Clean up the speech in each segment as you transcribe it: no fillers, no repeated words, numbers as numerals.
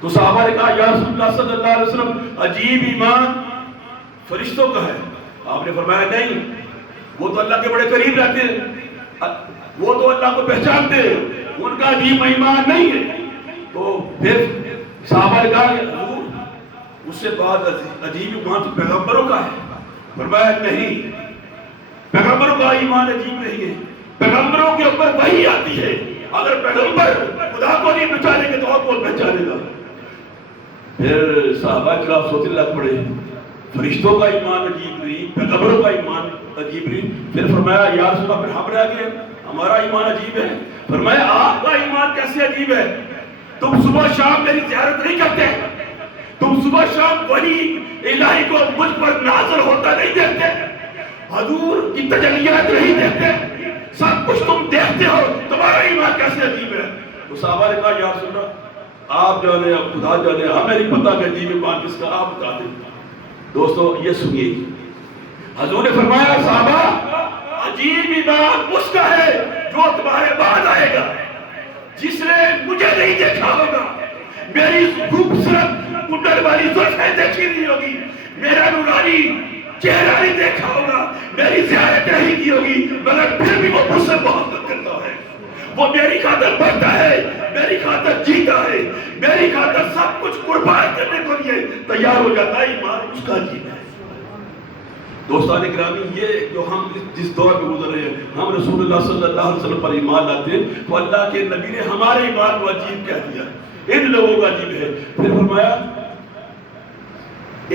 تو صحابہ نے کہا یا رسول اللہ صلی اللہ علیہ وسلم عجیب ایمان فرشتوں کا ہے. آپ نے فرمایا نہیں، وہ تو اللہ کے بڑے قریب رہتے ہیں، وہ تو اللہ کو پہچانتے ہیں، ان کا عجیب ایمان نہیں ہے. تو پھر صحابہ نے کہا حضور اس سے بعد عجیب ایمان تو پیغمبروں کا ہے. فرمایا نہیں، پیغمبروں کا ایمان عجیب نہیں ہے، پیغمبروں کے اوپر وحی آتی ہے، اگر پیغمبر خدا کو نہیں پہچانے گے تو اور کون پہچانے گا. پھر صحابہ کرام سوچنے لگ پڑے فرشتوں کا ایمان عجیب نہیں، پیغمبروں کا ایمان عجیب نہیں. پھر فرمایا یا رسول اللہ پھر ہم رہ گئے، ہمارا ایمان عجیب ہے. فرمایا آپ کا ایمان کیسے عجیب ہے؟ تم صبح شام میری زیارت نہیں کرتے، تم صبح شام وحی الہی کو مجھ پر نازل ہوتا نہیں دیکھتے، حضور کی تجلیات نہیں دیکھتے، سب کچھ تم دیکھتے ہو، تمہارا ایمان کیسے عجیب ہے؟ تو صحابہ نے کہا یا رسول اللہ آپ جانے، اب خدا جانے، ہمیں نہیں پتا کہ عجیب ایمان کس کا، آپ بتا دیں. دوستو یہ سنیے، حضور نے فرمایا صحابہ عجیب ایمان اس کا ہے جو تمہارے بعد آئے گا، جس نے مجھے نہیں دیکھا ہوگا، میری خوبصورت کنڈل والی زلفیں دیکھی نہیں ہوگی، میرا نورانی چہرہ نہیں دیکھا ہوگا، میری زیارت نہیں کی ہوگی، مگر پھر بھی وہ مجھ سے محبت کرتا ہے، وہ میری خاطر بڑھتا ہے، میری خاطر جیتا ہے، میری خاطر سب کچھ قربان کرنے کو لیے تیار ہو جاتا ہے. ایمان اس کا عجیب ہے. دوستان گرامی، یہ جو ہم جس دور میں گزر رہے ہیں، ہم رسول اللہ صلی اللہ علیہ وسلم پر ایمان لاتے ہیں تو اللہ کے نبی نے ہمارے ایمان کو عجیب کہہ دیا، ان لوگوں کا عجیب ہے. پھر فرمایا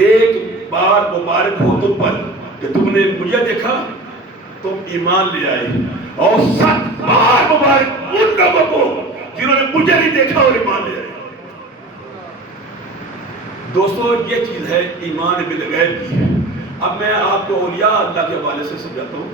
ایک بار مبارک ہو تم پر کہ تم نے مجھے دیکھا، تم ایمان لے آئے، اور 7 بار مبارک ان لوگوں کو جنہوں نے مجھے نہیں دیکھا اور ایمان لے آئے. دوستو یہ چیز ہے ایمان بالغیب کی. اب میں آپ کو اولیاء اللہ کے حوالے سے سمجھاتا ہوں.